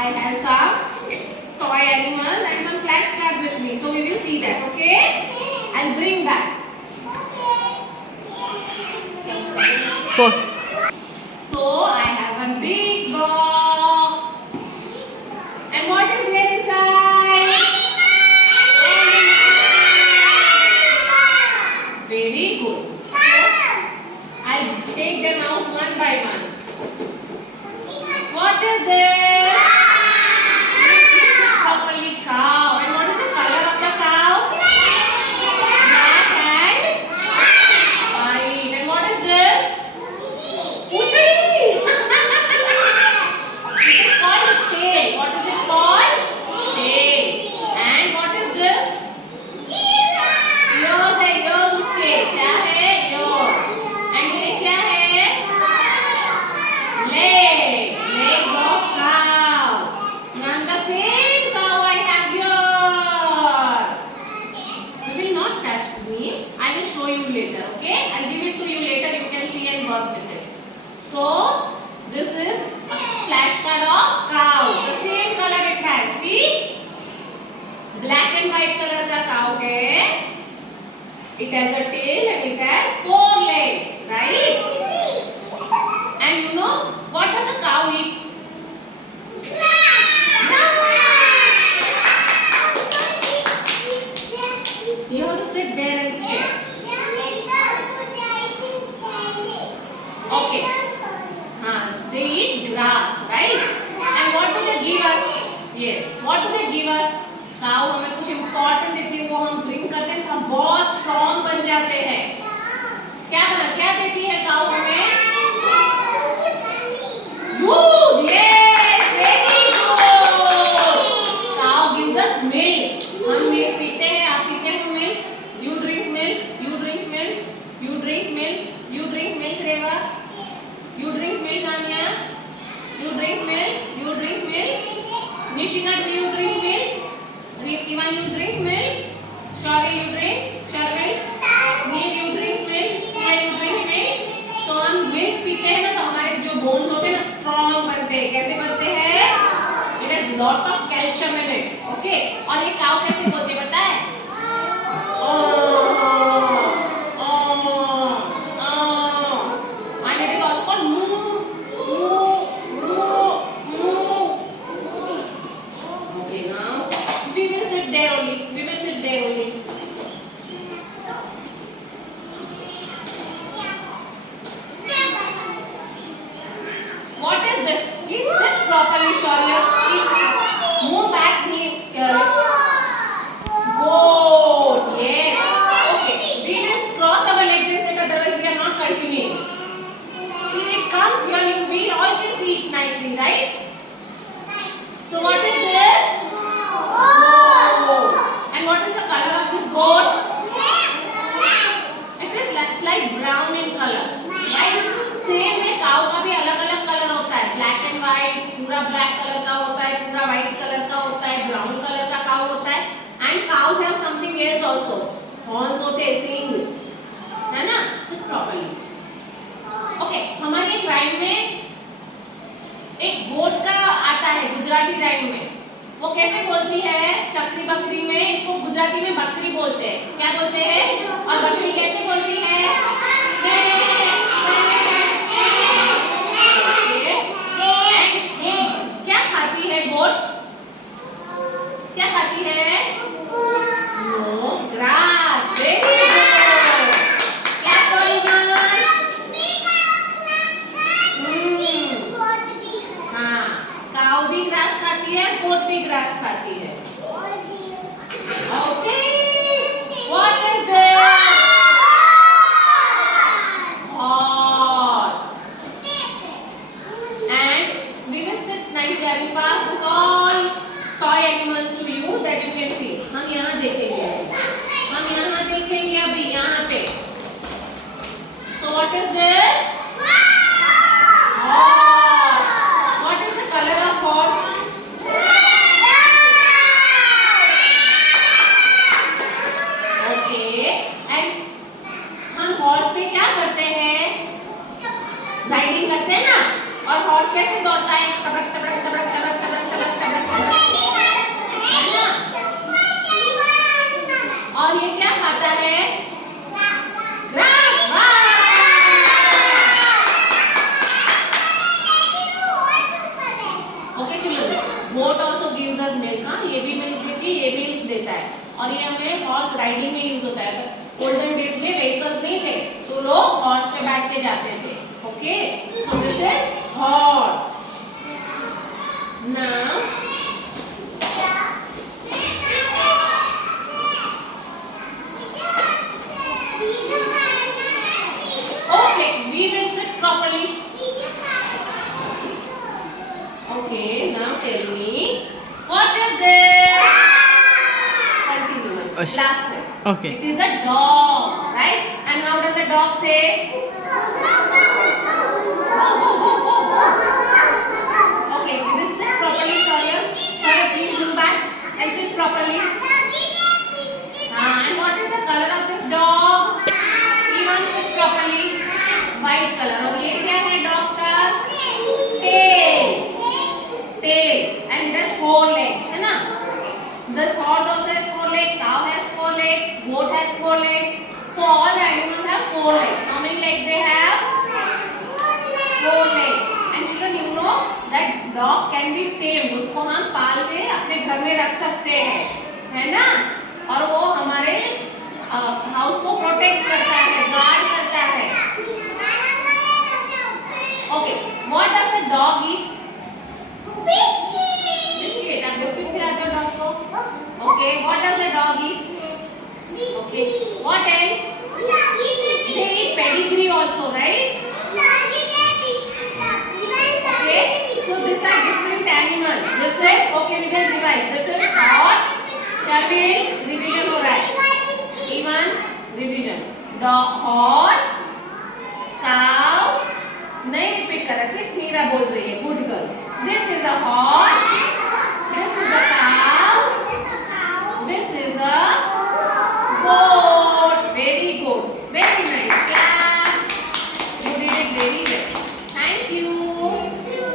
I have some toy animals and some flashcards with me. So we will see that, okay? I'll bring back. Post. So I have one big box. And what is there inside? Very good. So I'll take them out one by one. What is this? Properly cow. And what is the color of the cow? Black and white. And what is this? Puchadi. This is called a tail. What is it called? Tail. And what is this? Ears है, ears उसके क्या है? Ears. And ये क्या है? Leg. Leg of cow. And the same cow I have here. You will not touch me. I will show you later. Okay? I'll give it to you later. You can see and work with it. So this is a flashcard of cow. The same color it has. See? Black and white color का cow है. It has a tail and it has 4 legs, right? And you know what does a cow eat? You have to sit there and stare. Okay. They eat grass, right? And what do they give us? Yes. What do they give us? Cow हमें कुछ important देती है, वो हम drink करते हैं तो हम बहुत strong बन जाते हैं. क्या देती है cow हमें? दूध. Yes, very good. Cow gives us milk. हम milk पीते हैं, आप पीते हो milk? You drink milk. You drink milk. You drink milk. You drink milk, Reva. You drink milk, Anya. You drink milk. You drink milk. Nishika, do you drink milk? Ivan, you drink milk? Shari, you drink? Sharvin? Neil, you drink milk? Sumaya, you drink milk? तो हम milk पीते हैं ना तो हमारे जो bones होते हैं ना strong बनते हैं. कैसे बनते हैं? It has lot of calcium in it. Okay? और ये cow कैसे बोलते हैं पता है? And it is also called moo, moo, moo, moo. Okay, now we will sit there only. We will sit there only. What is this? Please sit properly, Shaurya. Move back, here. Goat. Yes. Okay. We will cross our legs and sit. Otherwise, we are not continuing. It comes here. We all can see it nicely, right? So what is this? Goat. And what is the color of this goat? It is like brown in color, right? Same में cow का भी अलग-अलग colour होता है. Black and white, पूरा black colour का होता है, पूरा white कलर का होता है, brown कलर का cow होता है. And cows have something else also. Horns होते हैं, sings, है ना? Sit properly. Okay, हमारी एक राइम में एक गोट का आता है गुजराती राइम में. वो कैसे बोलती है? शकरी बकरी में इसको गुजराती में बकरी बोलते हैं. क्या बोलते हैं? और बकरी कैसे बोलती है? क्या खाती है गोट? क्या खाती है? No, grass. Very good. क्या कोई हाँ, काऊ भी ग्रास खाती है, गोट भी ग्रास खाती है. Okay. What is this? Horse. And we will sit nicely. I will pass this all toy animals to you that you can see. हम यहाँ देखेंगे. हम यहाँ देखेंगे अभी यहाँ पे. So what is this? Horse. What is the color of horse? Okay. And हम horse पे क्या करते हैं? राइडिंग करते हैं ना. और हॉर्स कैसे दौड़ता है? तबड़क तबड़क तबड़क तबड़क तबड़क तबड़क. गोट ऑल्सो गिव्स अस मिल्क. हाँ, ये भी मिल्क देती है, ये भी मिल्क देता है. और ये हमें हॉर्स राइडिंग में यूज होता है. अगर ओल्डन डेज में व्हीकल्स नहीं थे तो लोग हॉर्स पे बैठ के जाते थे. Okay, so this is horse. Now okay, we will sit properly. Okay, now tell me, what is this? Continue. Ash- Last one. Okay. It is a dog, right? And how does the dog say? Okay, we will sit properly, Shaurya. Shaurya, please move back and sit properly. And what is the color of this dog? Even sit properly. White color. और ये क्या है dog का? Tail. Tail. And it has 4 legs, है ना? This horse also has 4 legs. Cow has 4 legs. Goat has 4 legs. So all animals have 4 legs. How many legs they have? 4 legs. And children, you know that dog can be tamed. उसको हम पाल के अपने घर में रख सकते हैं, है ना? और वो हमारे हाउस को प्रोटेक्ट करता है, गार्ड करता है. Okay, what does the dog eat? Biscuit. आप बिस्किट खिलाते हो डॉग को? Okay, what does the dog eat? Okay, what else? They eat pedigree also, right? Okay, so these are different animals. This is, okay, we can revise. This is horse. Shall we? Revision हो रहा है. Even revision. The horse, cow. नहीं repeat कर रहा, सिर्फ मीरा बोल रही है. Good girl. This is a horse. This is a cow.